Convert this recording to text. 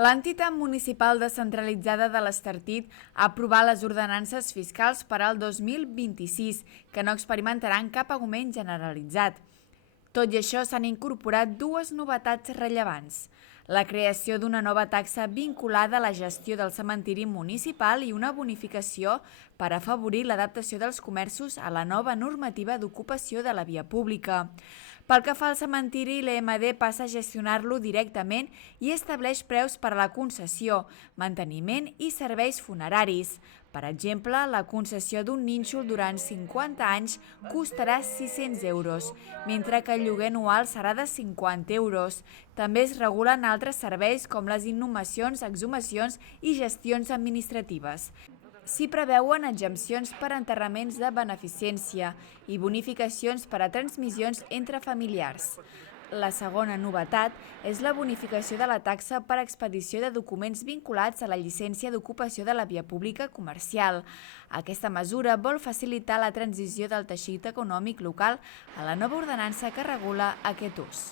L'entitat municipal descentralitzada de l'Estartit ha aprovat les ordenances fiscals per al 2026, que no experimentaran cap augment generalitzat. Tot i això, s'han incorporat dues novetats rellevants: la creació d'una nova taxa vinculada a la gestió del cementiri municipal i una bonificació per afavorir l'adaptació dels comerços a la nova normativa d'ocupació de la via pública. Pel que fa al cementiri, l'EMD passa a gestionar-lo directament i estableix preus per a la concessió, manteniment i serveis funeraris. Per exemple, la concessió d'un nínxol durant 50 anys costarà 600 euros, mentre que el lloguer anual serà de 50 euros. També es regulen altres serveis com les inhumacions, exhumacions i gestions administratives. S'hi preveuen exempcions per a enterraments de beneficència i bonificacions per a transmissions entre familiars. La segona novetat és la bonificació de la taxa per a expedició de documents vinculats a la llicència d'ocupació de la via pública comercial. Aquesta mesura vol facilitar la transició del teixit econòmic local a la nova ordenança que regula aquest ús.